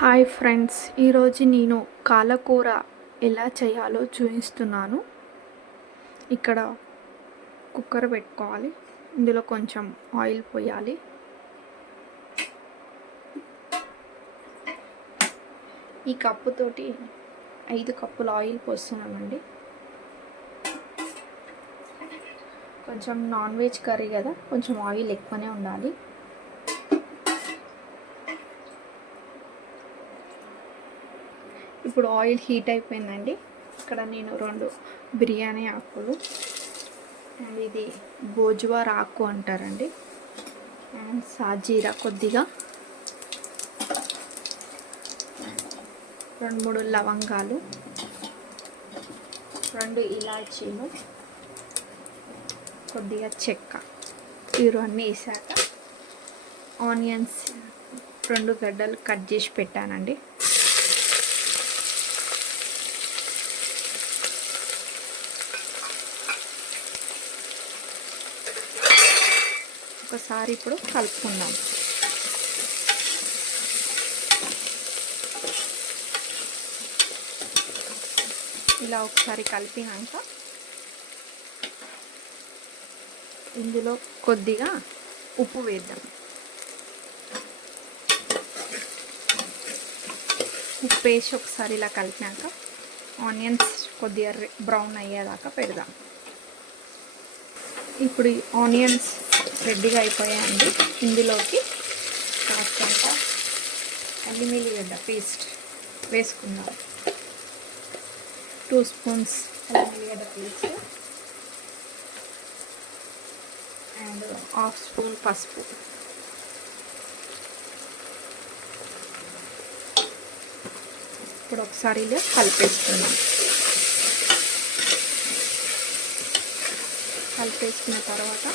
Hi friends, ఈరోజు నేను పాలకూర ఎలా చేయాలో చూపిస్తున్నాను. ఇక్కడ కుక్కర్ పెట్టుకోవాలి. ఇందులో కొంచెం ఆయిల్ పోయాలి. ఈ కప్పుతోటి 5 కప్పుల ఆయిల్ పోస్తున్నామండి. కొంచెం నాన్ వెజ్ కర్రీ కదా, కొంచెం ఆయిల్ ఎక్కువనే ఉండాలి. ఇప్పుడు ఆయిల్ హీట్ అయిపోయిందండి. ఇక్కడ నేను 2 బిర్యానీ ఆకులు అండ్ ఇది గోజువార్ ఆకు అంటారండి, అండ్ సాజీరా కొద్దిగా, 2-3 లవంగాలు, 2 ఇలాచీలు, కొద్దిగా చెక్క, ఇవన్నీ వేసాక ఆనియన్స్ 2 గడ్డలు కట్ చేసి పెట్టానండి. ఒకసారి ఇప్పుడు కలుపుకుందాం. ఇలా ఒకసారి కలిపినాక ఇందులో కొద్దిగా ఉప్పు వేద్దాం. ఉప్పు వేసి ఒకసారి ఇలా కలిపినాక ఆనియన్స్ కొద్దిగా బ్రౌన్ అయ్యేదాకా పెడదాం. ఇప్పుడు ఆనియన్స్ రెడ్డిగా అయిపోయాయండి. ఇందులోకి కాస్తంత అల్లం వెల్లిగడ్డ పేస్ట్ వేసుకుందాం. 2 స్పూన్స్ అల్లం వెల్లిగడ్డ పేస్ట్ అండ్ 1/2 స్పూన్ పసుపు. ఇప్పుడు ఒకసారి ఇలా కలిపేసుకుందాం. కలిపేసుకున్న తర్వాత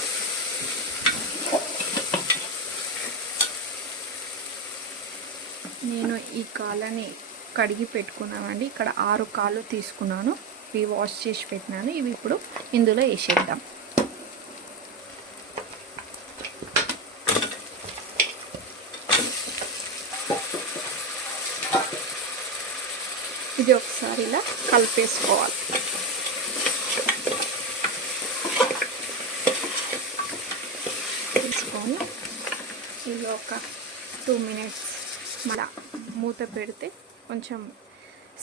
నేను ఈ కాళ్ళని కడిగి పెట్టుకున్నానండి. ఇక్కడ 6 కాళ్ళు తీసుకున్నాను. ఇవి వాష్ చేసి పెట్టినాను. ఇవి ఇప్పుడు ఇందులో వేసేద్దాం. ఇది ఒకసారి ఇలా కలిపేసుకోవాలి. తీసుకొని ఇది ఒక 2 మినిట్స్ మళ్ళా మూత పెడితే కొంచెం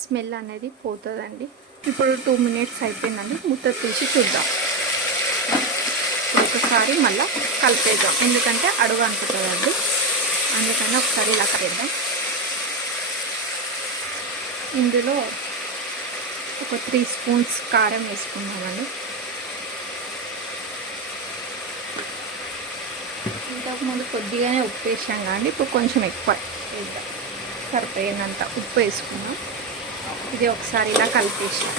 స్మెల్ అనేది పోతుందండి. ఇప్పుడు 2 మినిట్స్ అయిపోయిందండి. మూత తీసి చూద్దాం. ఒకసారి మళ్ళీ కలిపేద్దాం, ఎందుకంటే అడుగు అంటుతుందండి. అందుకని ఒకసారి ఇలా కలిపేద్దాం. ఇందులో ఒక 3 స్పూన్స్ కారం వేసుకున్నామండి. ఇంతకుముందు కొద్దిగానే ఉప్పు వేసాం కానీ ఇప్పుడు కొంచెం ఎక్కువ వేద్దాం. సరిపోయినంత ఉప్పు వేసుకున్నాం. ఇది ఒకసారి ఇలా కలిపేసాం.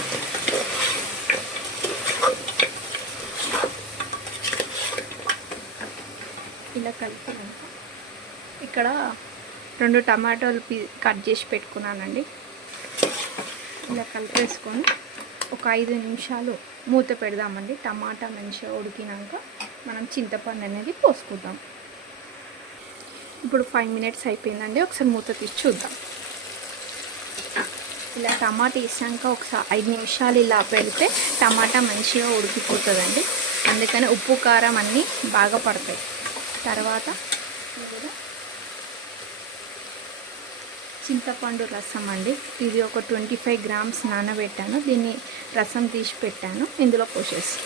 ఇలా కలిపినాక ఇక్కడ 2 టమాటోలు కట్ చేసి పెట్టుకున్నానండి. ఇలా కలిపేసుకొని ఒక 5 నిమిషాలు మూత పెడదామండి. టమాటా మంచిగా ఉడికినాక మనం చింతపండు అనేది పోసుకుందాం. ఇప్పుడు 5 మినిట్స్ అయిపోయిందండి. ఒకసారి మూత తీసి చూద్దాం. ఇలా టమాటా వేసాక ఒకసారి 5 నిమిషాలు ఇలా పెడితే టమాటా మంచిగా ఉడికిపోతుందండి. అందుకని ఉప్పు కారం అన్నీ బాగా పడతాయి. తర్వాత చింతపండు రసం అండి. ఇది ఒక 25 గ్రామ్స్ నానబెట్టాను. దీన్ని రసం తీసి పెట్టాను. ఇందులో పోసేసి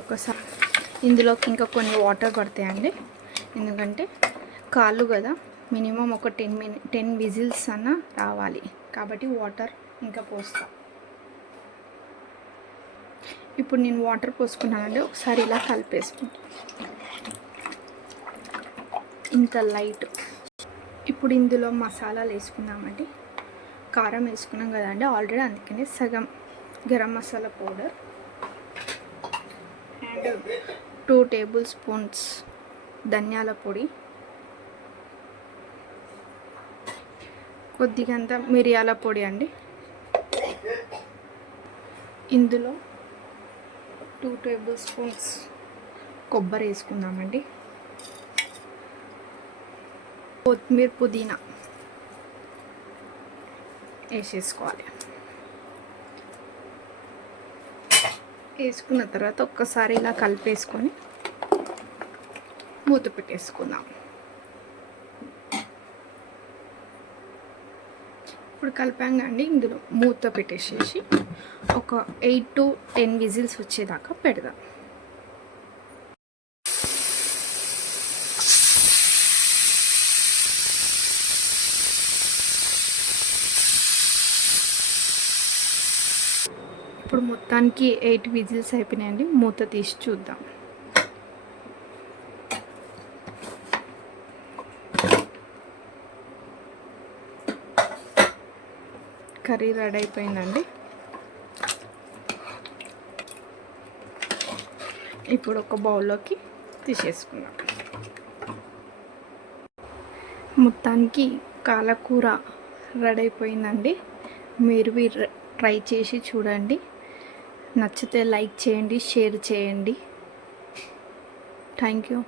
ఒకసారి ఇందులోకి ఇంకా కొన్ని వాటర్ పడతాయండి. ఎందుకంటే కాళ్ళు కదా, మినిమం ఒక 10 విజిల్స్ అన్న రావాలి. కాబట్టి వాటర్ ఇంకా పోస్తాం. ఇప్పుడు నేను వాటర్ పోసుకున్నానండి. ఒకసారి ఇలా కలిపేసుకుంటాను. ఇంత లైట్. ఇప్పుడు ఇందులో మసాలాలు వేసుకుందామండి. కారం వేసుకున్నాం కదండి ఆల్రెడీ, అందుకని సగం garam masala powder and 2 table spoons ధనియాల పొడి, కొద్దిగంత మిరియాల పొడి అండి. ఇందులో 2 టేబుల్ స్పూన్స్ కొబ్బరి వేసుకుందామండి. కొత్తిమీర పుదీనా వేసేసుకోవాలి. వేసుకున్న తర్వాత ఒక్కసారి ఇలా కలిపేసుకొని మూత పెట్టేసుకుందాం. ఇప్పుడు కలిపాం కానీ ఇందులో మూత పెట్టేసేసి ఒక 8 to 10 విజిల్స్ వచ్చేదాకా పెడదాం. ఇప్పుడు మొత్తానికి 8 విజిల్స్ అయిపోయినాయండి. మూత తీసి చూద్దాం. కర్రీ రెడీ అయిపోయిందండి. ఇప్పుడు ఒక బౌల్లోకి తీసేసుకుందాం. మొత్తానికి పాలకూర రెడీ అయిపోయిందండి. మీరు ట్రై చేసి చూడండి. నచ్చితే లైక్ చేయండి, షేర్ చేయండి. Thank you.